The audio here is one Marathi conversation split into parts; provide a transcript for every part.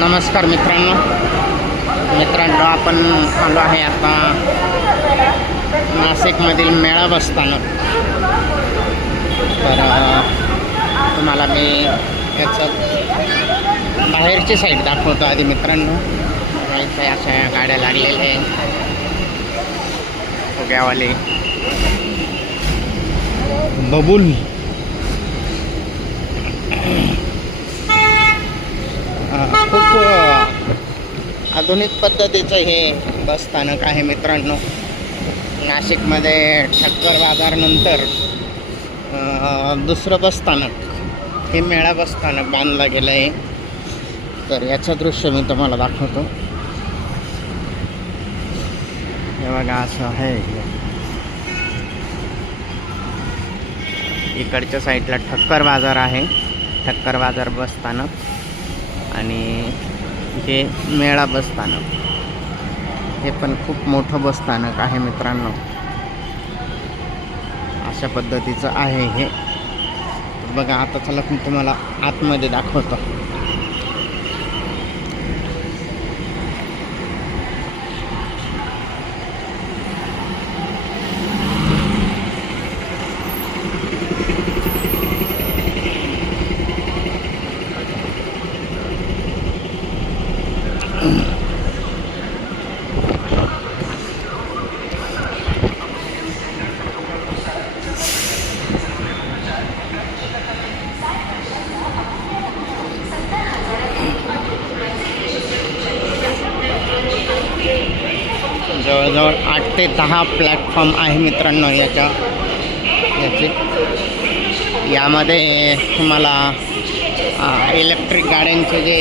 नमस्कार मित्रांनो. मित्रांनो आपण आलो आहे आता नाशिकमधील मेळा बसताना तर तुम्हाला मी याचं बाहेरची साईड दाखवतो आधी मित्रांनो. इथे अशा गाड्या लागलेल्या आहेत. फुग्यावाले बबूल. आधुनिक पद्धतीचं हे बसस्थानक आहे मित्रांनो. नाशिकमध्ये ठक्कर बाजारनंतर दुसरं बसस्थानक हे मेळा बसस्थानक बांधलं गेलं आहे तर याचं दृश्य मी तुम्हाला दाखवतो. हे बघा असं आहे. इकडच्या साईडला ठक्कर बाजार आहे. ठक्कर बाजार बसस्थानक आणि हे मेळा बसस्थानक हे पण खूप मोठं बसस्थानक आहे मित्रांनो. अशा पद्धतीचं आहे हे. बघा आता चला मी तुम्हाला आतमध्ये दाखवतो. जवळजवळ आठ ते दहा प्लॅटफॉर्म आहे मित्रांनो याच्या याचे. यामध्ये तुम्हाला इलेक्ट्रिक गाड्यांचे जे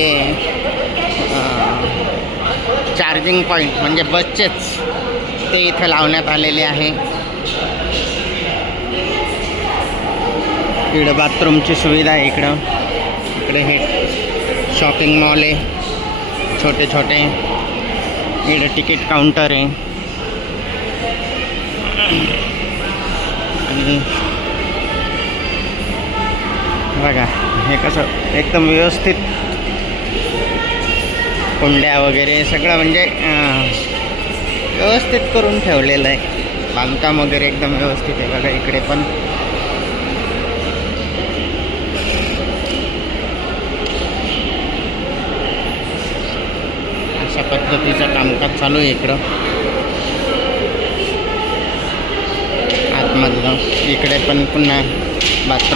चार्जिंग पॉईंट म्हणजे बसचेच ते इथं लावण्यात आलेले आहे. इकडं बाथरूमची सुविधा आहे इकडं. इकडे हे शॉपिंग मॉल आहे. छोटे छोटे. इकडं तिकीट काउंटर आहे. आणि बघा हे कसं एकदम व्यवस्थित कुंड्या वगैरे सगळं म्हणजे व्यवस्थित करून ठेवलेलं आहे. बांधकाम वगैरे एकदम व्यवस्थित आहे बघा इकडे पण. अशा पद्धतीचं कामकाज चालू आहे इकडं. आतमधलं. इकडे पण पुन्हा बाथरूम